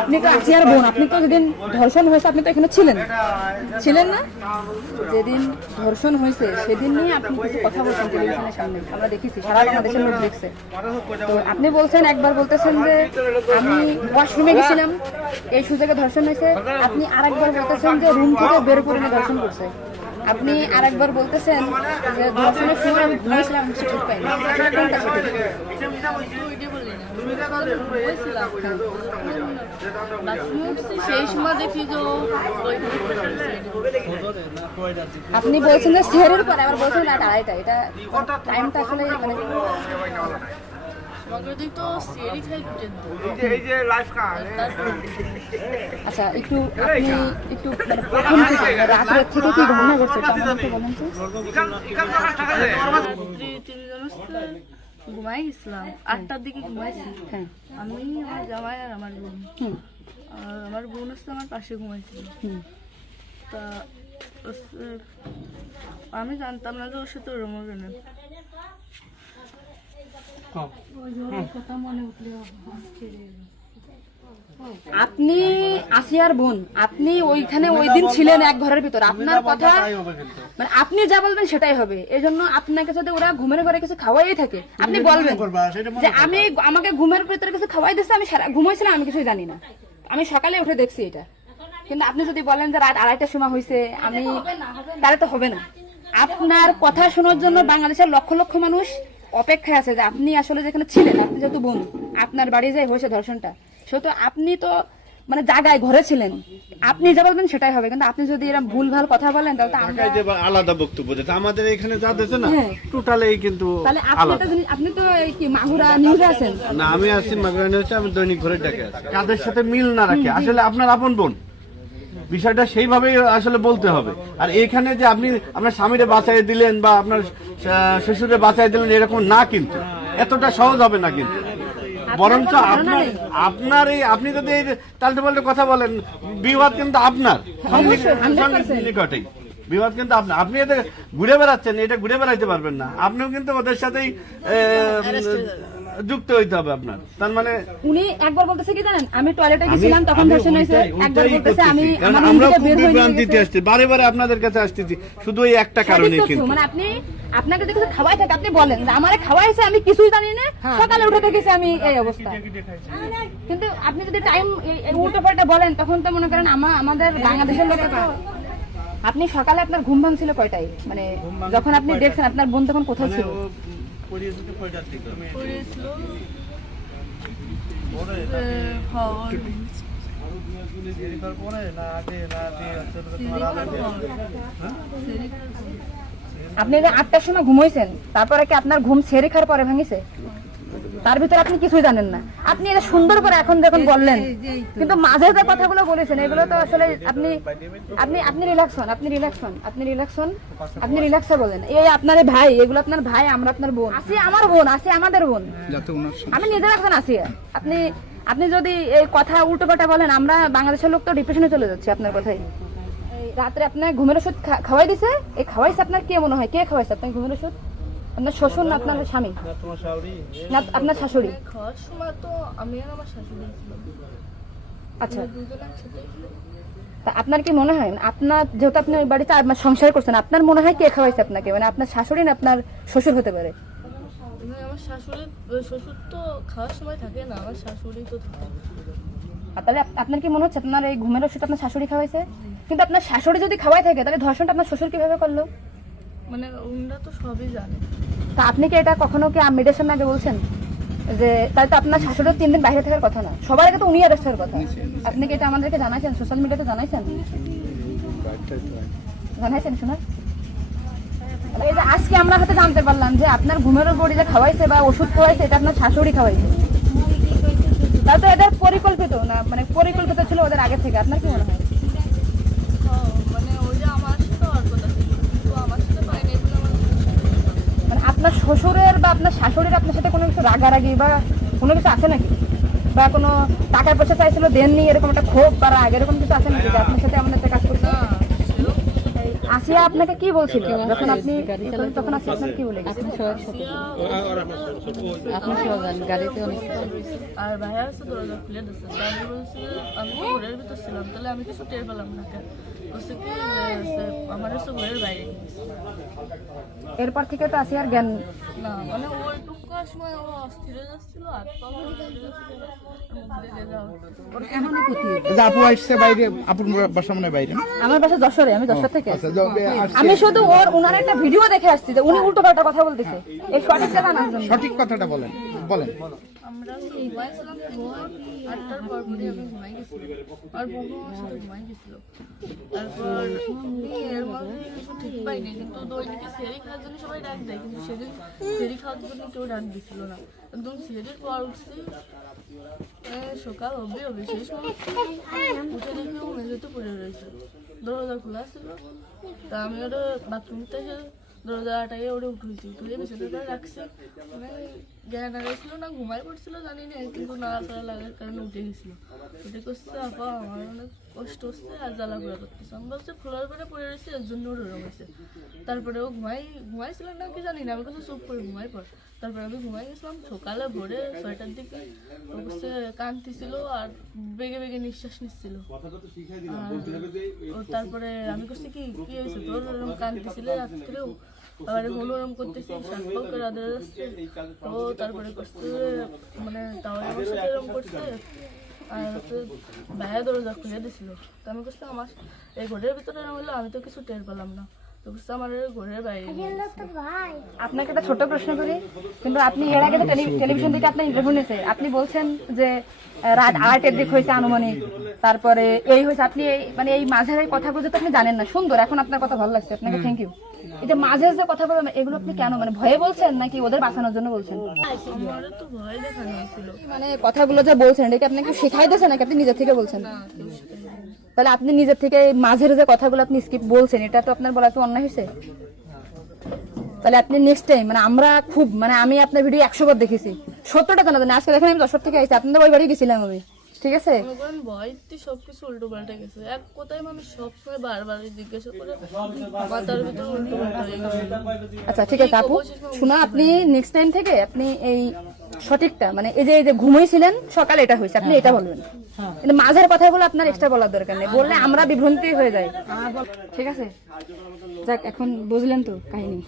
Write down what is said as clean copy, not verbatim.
আপনি তো আসিয়ার বোন, আপনি তো যেদিন ধর্ষণ হয়েছে আপনি তো এখানে ছিলেন না? যেদিন ধর্ষণ হয়েছে সেদিন নিয়ে আপনি কিছু কথা বলছেন টেলিভিশনের সামনে, আমরা দেখেছি, সারা বাংলাদেশের লোক দেখছে। তো আপনি বলছেন, একবার বলতেছেন যে আমি ওয়াশরুমে গেছিলাম এই সুযোগে ধর্ষণ হয়েছে, আপনি আরেকবার বলতেছেন যে রুম থেকে বের করে নিয়ে ধর্ষণ করছে, আপনি আরেকবার বলতেছেন যে ধর্ষণের সময় আমি ঘুমিয়েছিলাম, আমি কিছু ঠিক পাইনি। কোনটা সঠিক? সেই সময় দেখি যে আপনি বলছেন যে সেহরের পরে, আবার বলছেন রাত 2:30টা, এটা টাইমটা আসলে মানে আচ্ছা একটু আপনি একটু মানে প্রথম থেকে রাতের থেকে কি ঘটনা ঘটছে এটা আমাকে বলেন তো। ঘুমাই গেছিলাম 8টার দিকে ঘুমাইছি। হ্যাঁ, আমি, আমার জামাই আর আমার বোন। আর আমার বোন হচ্ছে আমার পাশে ঘুমাইছিল। তা আমি জানতাম না যে ওর সাথে ওরম হবে না। আপনি আসিয়ার বোন, আপনি ওইখানে ওই দিন ছিলেন এক ঘরের ভিতর, আপনার কথা মানে আপনি যা বলবেন সেটাই হবে। এই জন্য আপনাকে যদি ওরা ঘুমের ঘরে কিছু খাওয়াই থাকে আপনি বলবেন যে আমাকে ঘুমের ভিতরে কিছু খাওয়াই দিচ্ছে, আমি ঘুমাইছিলাম, আমি কিছুই জানি না, আমি সকালে উঠে দেখছি এটা। কিন্তু আপনি যদি বলেন যে রাত 2:30টার সময় হয়েছে আমি, তাহলে তো হবে না। আপনার কথা শোনার জন্য বাংলাদেশের লক্ষ লক্ষ মানুষ অপেক্ষায় আছে যে আপনি আসলে যেখানে ছিলেন, আপনি যেহেতু বোন, আপনার বাড়ি যাই হয়েছে ধর্ষণটা, সেহেতু আপনি তো মানে জায়গায় ঘরে ছিলেন, আপনি যা বলবেন সেটাই হবে। কিন্তু আপনি যদি এরকম ভুলভাল কথা বলেন তাহলে তো আমরা আলাদা বক্তব্য যেটা আমাদের এখানে যা দিচ্ছে না টোটালি কিন্তু তাহলে আপনি তো এই কি মাগুরা নিউজে আছেন না, আমি আছি মাগুরা নিউজে, আমি দৈনিক ঘরে ডাকে আছি। কাদের সাথে মিল না রাখে আসলে আপনার আপন বোন, বিষয়টা সেইভাবেই আসলে বলতে হবে। আর এখানে যে আপনি আপনার স্বামীরে বাঁচাই দিলেন বা আপনার শ্বশুরে বাঁচাই দিলেন এরকম না, কিন্তু এতটা সহজ হবে না। কিন্তু বরঞ্চ আপনার এই আপনি যদি এই তাল্টে পাল্টে কথা বলেন, বিবাদ কিন্তু আপনার নিকটেই, বিবাদ কিন্তু আপনার। আপনি এদের ঘুরে বেড়াচ্ছেন, এটা ঘুরে বেড়াইতে পারবেন না, আপনিও কিন্তু ওদের সাথেই যুক্ত হইতে হবে আপনার। তার মানে উনি একবার বলতেছে কি জানেন, আমি টয়লেটে গেছিলাম তখন ধর্ষণ হয়েছে, একবার বলতেছে আমি আমার রুম আমরা থেকে খুব বের হয়ে বিভ্রান্তিতে আসছি, বারে বারে আপনাদের কাছে আসতেছি শুধু এই একটা কারণে। কিন্তু মানে আপনি আপনাকে যদি কিছু খাওয়াই থাকে আপনি বলেন যে আমারে খাওয়াইছে, আমি কিছুই জানি না, সকালে উঠে দেখেছি আমি এই অবস্থা। কিন্তু আপনি যদি টাইম উল্টো পাল্টা বলেন তখন তো মনে করেন আমাদের বাংলাদেশের লোকের তো। আপনি সকালে আপনার ঘুম ভাঙছিল কয়টায়, মানে যখন আপনি দেখছেন আপনার বোন তখন কোথায় ছিল? আপনি যে 8টার সময় ঘুমাইছেন, তারপরে কি আপনার ঘুম ছেড়ে খাওয়ার পরে ভাঙিছে? তার ভিতরে আপনি কিছুই জানেন না। আপনি এটা সুন্দর করে এখন যখন বললেন, কিন্তু মাঝে যে কথাগুলো বলেছেন এগুলো তো আসলে আপনি আপনি আপনি রিল্যাক্স হন, আপনি রিল্যাক্স হন, আপনি রিল্যাক্স হন, আপনি রিল্যাক্সে বলেন। এই আপনার ভাই, এগুলো আপনার ভাই, আমরা আপনার বোন, আসি আমার বোন, আসি আমাদের বোন, আমি নিজের একজন আসি। আপনি আপনি যদি এই কথা উল্টো পাল্টা বলেন, আমরা বাংলাদেশের লোক তো ডিপ্রেশনে চলে যাচ্ছি আপনার কথাই। রাত্রে আপনার ঘুমের ওষুধ খাওয়াই দিছে, এই খাওয়াইছে আপনার কে মনে হয়, কে খাওয়াইছে আপনার ঘুমের ওষুধ? আপনার শ্বশুর না আপনার স্বামী না আপনার শাশুড়ি? খাওয়ার সময় তো আমি আর আমার শাশুড়ি ছিলাম। আচ্ছা, দুজন একসাথে। তা আপনার কি মনে হয়, আপনার যেহেতু আপনি ওই বাড়িতে সংসার করছেন, আপনার মনে হয় কে খাওয়াইছে আপনাকে, মানে আপনার শাশুড়ি না আপনার শ্বশুর হতে পারে? আমার শাশুড়ি, শ্বশুর তো খাওয়ার সময় থাকে না, আমার শাশুড়ি তো থাকে। তাহলে আপনার কি মনে হচ্ছে আপনার এই ঘুমের ওষুধ আপনার শাশুড়ি খাওয়াইছে? কিন্তু আপনার শাশুড়ি যদি খাওয়াই থাকে তাহলে ধর্ষণটা আপনার শ্বশুর কিভাবে করলো? মানে ওনারা তো সবই জানে। তা আপনি কি এটা কখনো কি মেয়েদের সামনে আগে বলছেন যে তাই তো আপনার শাশুড়ির 3 দিন বাইরে থাকার কথা না, সবার আগে তো উনি অ্যারেস্ট হওয়ার কথা? আপনি কি এটা আমাদেরকে জানাইছেন, সোশ্যাল মিডিয়াতে জানাইছেন? জানাইছেন শোনা? এই যে আজকে আমরা হাতে জানতে পারলাম যে আপনার ঘুমের বড়ি যে খাওয়াইছে বা ওষুধ খাওয়াইছে এটা আপনার শাশুড়ি খাওয়াইছে, তাই তো এদের পরিকল্পিত না, মানে পরিকল্পিত ছিল ওদের আগে থেকে। আপনার কি মনে হয়? মানে ওই যে আমার সাথে আর কথা ছিল, কিন্তু আমার সাথে পাইনি, এগুলো আমার মানে আপনার শ্বশুরের বা আপনার শাশুড়ির আপনার সাথে কোনো কিছু রাগারাগি বা কোনো কিছু আছে নাকি, বা কোনো টাকা পয়সা চাইছিল দেননি, এরকম একটা ক্ষোভ বা রাগ এরকম কিছু আছে নাকি যে আপনার সাথে এমন একটা কাজ করছে? আসিয়া আপনাকে কি বলছিল যখন আপনি তখন আসিয়া আপনাকে কি বলে গেছে? আর ভাইয়া আছে দরজা খুলে দিচ্ছে, তা আমি বলছি আমি তো ঘরের ভিতর ছিলাম, তাহলে আমি কিছু টের পেলাম না কেন? বলছে কি যে আমার হচ্ছে ঘরের বাইরে গেছে। এরপর থেকে তো আসিয়ার জ্ঞান না মানে ওইটুকু সময় ও অস্থির হয়ে যাচ্ছিল, হাত পা আপু আসছে বাইরে, আপুর বাসা মনে হয় বাইরে না? আমার বাসা যশোরে, আমি যশোর থেকে আসছি। আসছে। আমি শুধু ওনার একটা ভিডিও দেখে আসছি যে উনি উল্টো পাল্টা কথা বলতেছে, এই সঠিকটা জানার জন্য। সঠিক কথাটা বলেন বলেন। আমরা ঘুমাইছিলাম, 8টার পর পরে আমি ঘুমাই গেছিলাম, আর বন্ধু আমার সাথে ঘুমাই গেছিল। তারপর এর মধ্যে কিছু ঠিক পাইনি, কিন্তু দৈনিকে সেরি খাওয়ার জন্য সবাই ডাক দেয়, কিন্তু সেদিন সেরি খাওয়ার জন্য কেউ ডাক দিছিল না। একদম সেরির পর উঠছি, সকাল অব্দি সেই সময় উঠে দেখি ও মেঝেতে পড়ে রয়েছে, দরজা খোলা ছিল। তা আমি ওটা বাথরুমতে এসে দরজাটাকে ওটা উঠেছি, উঠে বিছানাটা রাখছি, মানে জ্ঞান হারাইছিল না ঘুমাই পড়ছিল জানি না, কিন্তু নাড়াচাড়া লাগার কারণে উঠে গেছিল। উঠে করছে আপা আমার অনেক কষ্ট হচ্ছে আর জ্বালা পোড়া করতেছে। আমি বলছে ফ্লোর পরে পড়ে রয়েছে এর জন্য ওর ওরম হয়েছে। তারপরে ও ঘুমাইছিল না কি জানি না, আমি কাছে চুপ করে ঘুমাই পড়। তারপরে আমি ঘুমাই গেছিলাম, সকালে ভোরে 6টার দিকে ও বসে কাঁদতেছিল আর বেগে বেগে নিঃশ্বাস নিচ্ছিল। তারপরে আমি করছি কি কি হয়েছে তোর, ওরকম কাঁদতেছিল রাত্রেও, আবার ওরম করতেছি, শাক পাক করে আদর যাচ্ছে। ও তারপরে করছে মানে তাও আমার সাথে এরকম করছে, আর হচ্ছে ভাইয়া দরজা খুলে দিছিল। তো আমি করছি আমার এই ঘরের ভিতরে এরকম হলো, আমি তো কিছু টের পেলাম না, তো করছে আমার ঘরের বাইরে নিয়ে গেছে। আপনাকে একটা ছোট প্রশ্ন করি, কিন্তু আপনি এর আগে তো টেলিভিশন থেকে আপনার ইন্টারভিউ নিয়েছে, আপনি বলছেন যে রাত 8-এর দিক হয়েছে আনুমানিক, তারপরে এই হয়েছে, আপনি এই মানে এই মাঝের এই কথাগুলো তো আপনি জানেন না। সুন্দর, এখন আপনার কথা ভালো লাগছে, আপনাকে থ্যাংক ইউ। এই যে মাঝের যে কথা বলেন এগুলো আপনি কেন, মানে ভয়ে বলছেন নাকি ওদের বাঁচানোর জন্য বলছেন? আমার তো ভয় দেখানো হয়েছিল মানে কথাগুলো যে বলছেন এটা কি আপনাকে শেখাই দিয়েছে নাকি আপনি নিজের থেকে বলছেন? না, কেউ সেটাই তাহলে আপনি নিজের থেকে এই মাঝের যে কথাগুলো আপনি স্কিপ বলছেন, এটা তো আপনার বলা তো অন্যায় হয়েছে। তাহলে আপনি নেক্সট টাইম, মানে আমরা খুব মানে আমি আপনার ভিডিও 100 বার দেখেছি, সত্যটা জানা জানি। আজকে দেখেন আমি যশোর থেকে আইছি, আপনাদের ওই বাড়ি গেছিলাম আমি, ঠিক আছে? মনে করেন ভয়তে সবকিছু উল্টো পাল্টে গেছে। এক কথায় মানুষ সবসময় বারবার জিজ্ঞাসা করে মাথার ভিতরে উল্টো পাল্টা হয়ে গেছে। আচ্ছা ঠিক আছে আপু, শোনা আপনি নেক্সট টাইম থেকে আপনি এই সঠিকটা মানে এই যে ঘুমাইছিলেন সকালে এটা হয়েছে আপনি এটা বলবেন, কিন্তু মাঝের কথাগুলো আপনার এক্সট্রা বলার দরকার নেই, বললে আমরা বিভ্রান্তি হয়ে যাই। ঠিক আছে, যাক এখন বুঝলেন তো কাহিনী।